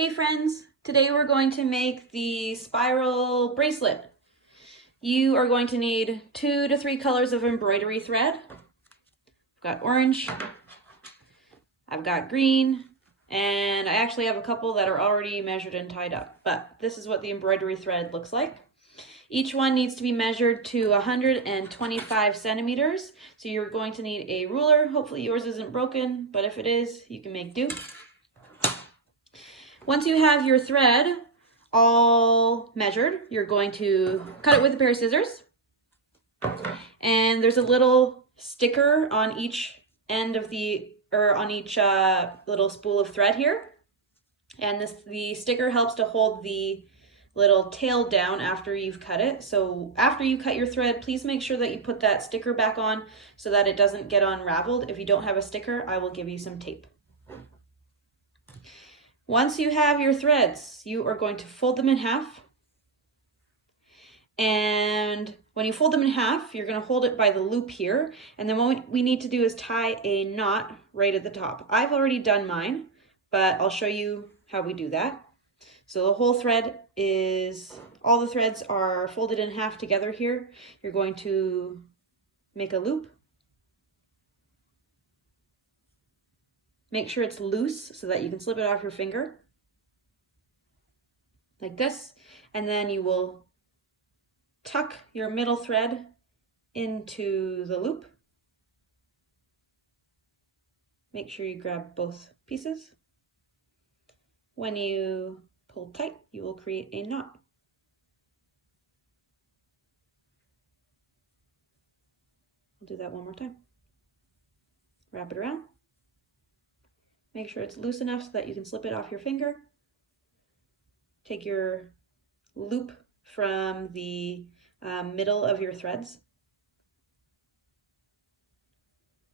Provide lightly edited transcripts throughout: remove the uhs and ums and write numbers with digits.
Hey friends, today we're going to make the spiral bracelet. You are going to need 2 to 3 colors of embroidery thread. I've got orange, I've got green, and I actually have a couple that are already measured and tied up, but this is what the embroidery thread looks like. Each one needs to be measured to 125 centimeters, so you're going to need a ruler. Hopefully yours isn't broken, but if it is, you can make do. Once you have your thread all measured, you're going to cut it with a pair of scissors. And there's a little sticker on each end of on each little spool of thread here. And the sticker helps to hold the little tail down after you've cut it. So after you cut your thread, please make sure that you put that sticker back on so that it doesn't get unraveled. If you don't have a sticker, I will give you some tape. Once you have your threads, you are going to fold them in half. And when you fold them in half, you're going to hold it by the loop here. And then what we need to do is tie a knot right at the top. I've already done mine, but I'll show you how we do that. So the whole thread all the threads are folded in half together here. You're going to make a loop. Make sure it's loose so that you can slip it off your finger, like this, and then you will tuck your middle thread into the loop. Make sure you grab both pieces. When you pull tight, you will create a knot. We'll do that one more time. Wrap it around. Make sure it's loose enough so that you can slip it off your finger. Take your loop from the middle of your threads.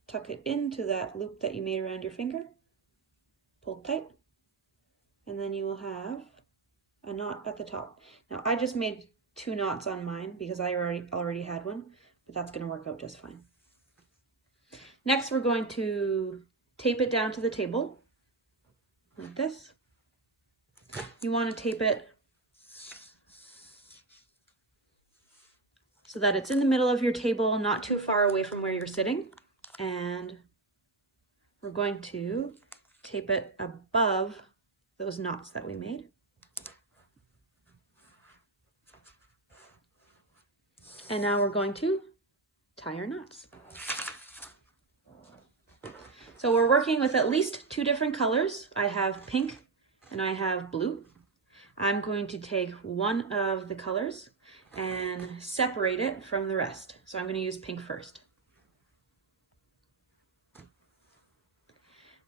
Tuck it into that loop that you made around your finger. Pull tight. And then you will have a knot at the top. Now I just made 2 knots on mine because I already had one, but that's going to work out just fine. Next we're going to tape it down to the table, like this. You want to tape it so that it's in the middle of your table, not too far away from where you're sitting. And we're going to tape it above those knots that we made. And now we're going to tie our knots. So we're working with at least 2 different colors. I have pink and I have blue. I'm going to take one of the colors and separate it from the rest. So I'm going to use pink first.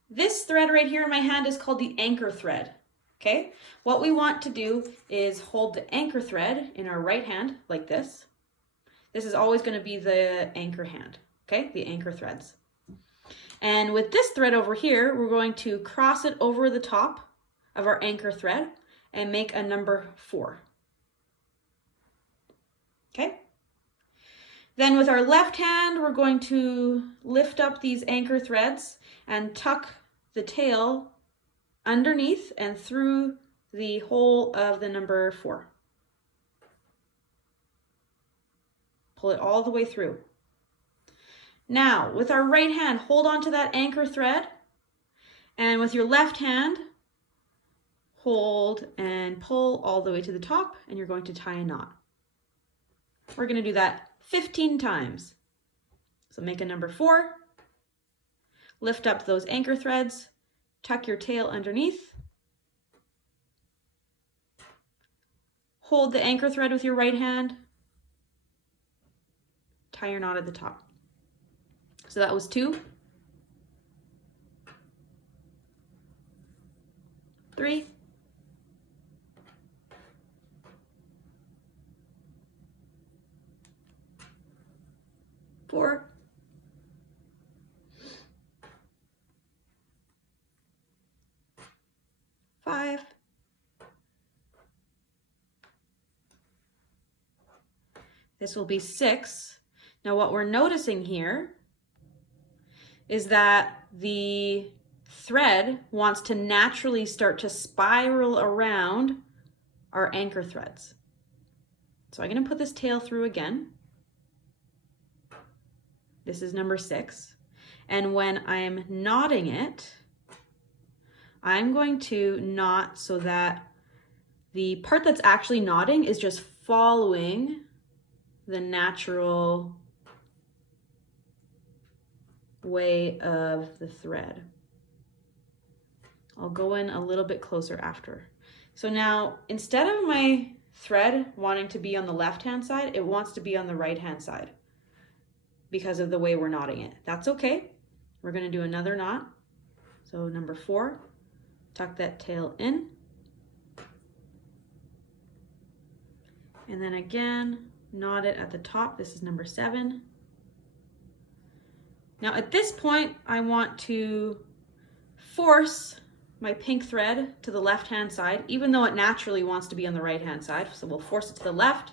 This thread right here in my hand is called the anchor thread. Okay? What we want to do is hold the anchor thread in our right hand like this. This is always going to be the anchor hand. Okay? The anchor threads. And with this thread over here, we're going to cross it over the top of our anchor thread and make a number 4. Okay? Then with our left hand, we're going to lift up these anchor threads and tuck the tail underneath and through the hole of the number 4. Pull it all the way through. Now, with our right hand, hold on to that anchor thread, and with your left hand, hold and pull all the way to the top, and you're going to tie a knot. We're going to do that 15 times. So make a number 4, lift up those anchor threads, tuck your tail underneath, hold the anchor thread with your right hand, tie your knot at the top. So that was 2, 3, 4, 5, 6. Now what we're noticing here is that the thread wants to naturally start to spiral around our anchor threads. So I'm going to put this tail through again. This is number 6. And when I'm knotting it, I'm going to knot so that the part that's actually knotting is just following the natural way of the thread. I'll go in a little bit closer after. So now, instead of my thread wanting to be on the left-hand side, it wants to be on the right-hand side because of the way we're knotting it. That's okay. We're going to do another knot. So number 4, tuck that tail in. And then again, knot it at the top. This is number 7. Now at this point, I want to force my pink thread to the left-hand side, even though it naturally wants to be on the right-hand side. So we'll force it to the left.